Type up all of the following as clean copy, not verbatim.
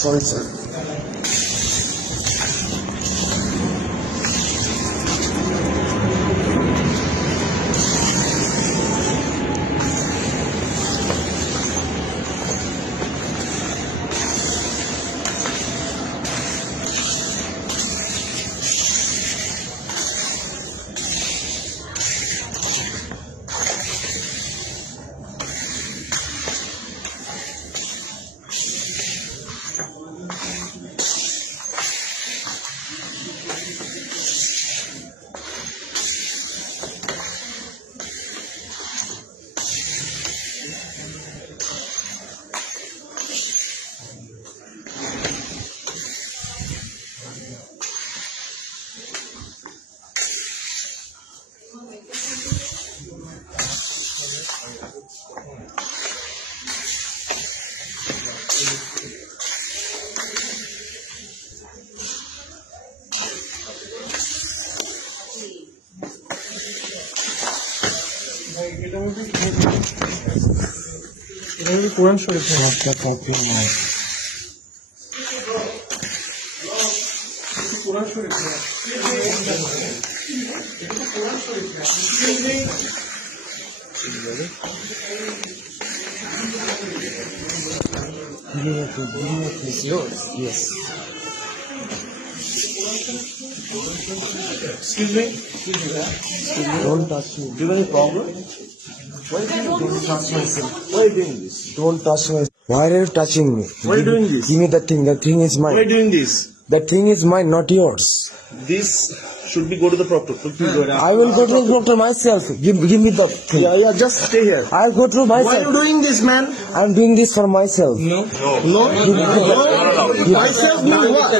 Sorry, sir. কোরআন শরীফ একটা copy নাই। কোরআন শরীফ It's yours. Yes. Excuse me. Don't touch me. Do you have any problem? Why don't touch myself? Why are you doing this? Don't touch me. Why are you touching me? Why are you doing this? Give me that thing. That thing is Why are you mine. doing this? That thing is mine, not yours. This should be go to the proctor. Please go I will go to the doctor myself. Give me the thing. Yeah, just stay here. I'll go through Why are you myself. doing this, man? I'm doing this for myself. No. Give me that. Myself mean what?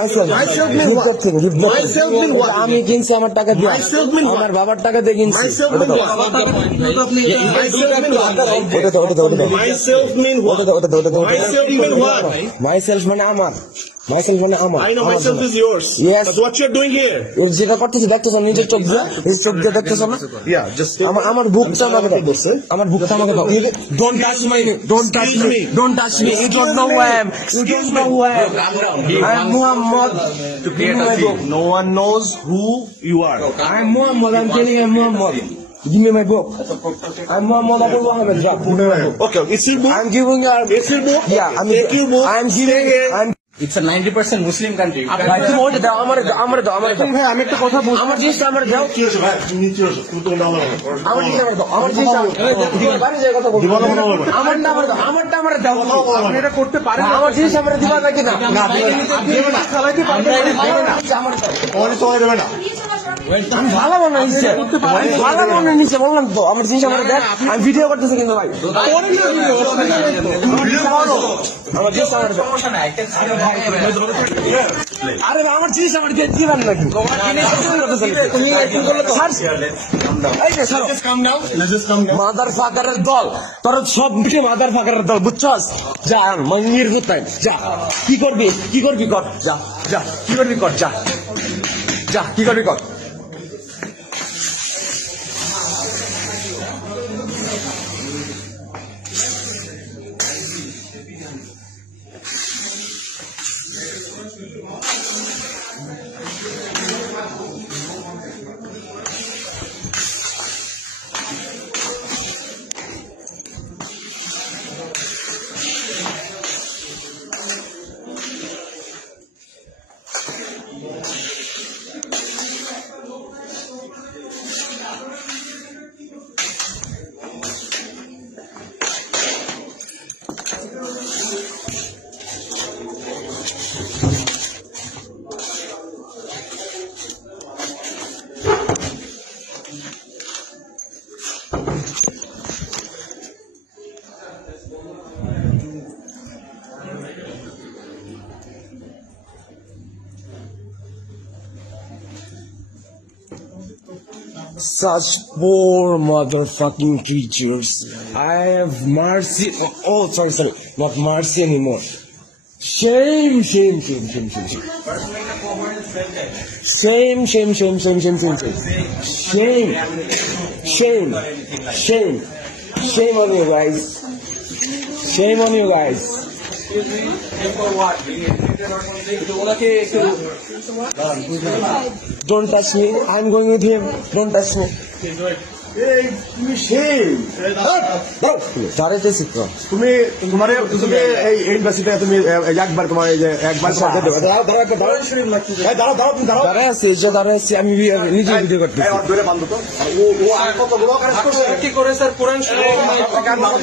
Myself. Myself mean Give what? that thing. Give that Myself thing. mean what? আমি কিনছি আমার টাকা দিয়ে। Myself mean what? আমার বাবার টাকা দিয়ে কিনছি। Myself ওটা mean দাও। what? Myself mean what? ওটা দাও, ওটা দাও, ওটা দাও। Myself mean what? ওটা দাও, ওটা দাও, ওটা দাও। Myself mean what? Myself মানে আমার। Myself মানে আমার। I know আমার myself জন্য। is yours. Yes. But what you're doing here? এর যেটা করতেছি দেখতেছো নিজের চোখ দিয়ে, এই চোখ দিয়ে দেখতেছো না? Yeah, just stay. আমার বুকটা আমাকে দাও। আমার বুকটা আমাকে দাও। Don't touch me. Don't touch Excuse me. me. Don't touch me. You don't know who I am. You don't know who I am. I am Muhammad. To create a scene. No one knows who you are. I am Muhammad. I'm telling you, I'm Muhammad. Give me my book. I'm Muhammad Abu Muhammad. Okay, it's your book. I'm giving you. It's your book. Yeah, I'm Take your book. I'm giving. I'm. It's a 90% Muslim country. ভাই তুমি ওটা দাও, আমার দাও, আমার দাও, আমার দাও। ভাই আমি একটা কথা বলছি। আমার জিনিসটা আমার দাও। কি হয়েছে ভাই? তুমি নিচে এসো। তুমি তো দাও। আমার জিনিস আমার দাও। আমার জিনিস আমার বাড়ি যায় কথা বলবো। আমারটা আমার দাও। আমারটা আমার দাও। আপনি এটা করতে পারেন। আমার জিনিস আমরা দিবা নাকি না? না, দেবে না। চালাইতে পারবে না। আমার দাও। ওরে তো দেবে না। আমি ভালো মনে নিচ্ছে, আমি ভালো মনে নিচ্ছে বললাম তো। আমার জিনিস আমার দেখ, আমি ভিডিও করতেছি কিন্তু ভাই। ওরে না ভিডিও। আমার জিনিস আমার দাও। আরে ভাই, আমার জিনিস আমার দিয়ে দিলাম নাকি? মাদার ফাকারের দল, তোর সব দিকে মাদার ফাকারের দল, বুঝছস? যা মঙ্গির কোথায় যা, কি করবি কি করবি কর, যা যা কি করবি কর, যা যা কি করবি কর। Such poor motherfucking creatures. I have mercy. Oh, sorry. Not mercy anymore. Shame. Shame. Shame on you guys. Shame on you guys. ওনাকে একটু Don't touch me. I'm going with him. Don't touch me. তুমি সেই দাঁড়াইতেছি তো। তুমি তুমি এই এম্বাসিতে তুমি একবার তোমার এই যে একবার তোমার দেবো দাঁড়াও তুমি দাঁড়াও দাঁড়ায় আছি, এই যে দাঁড়ায় আছি, আমি নিজে ভিডিও করতেছি। ধরে বান্ধব তো ও কতগুলো কি করে স্যার কোরআন শরীফ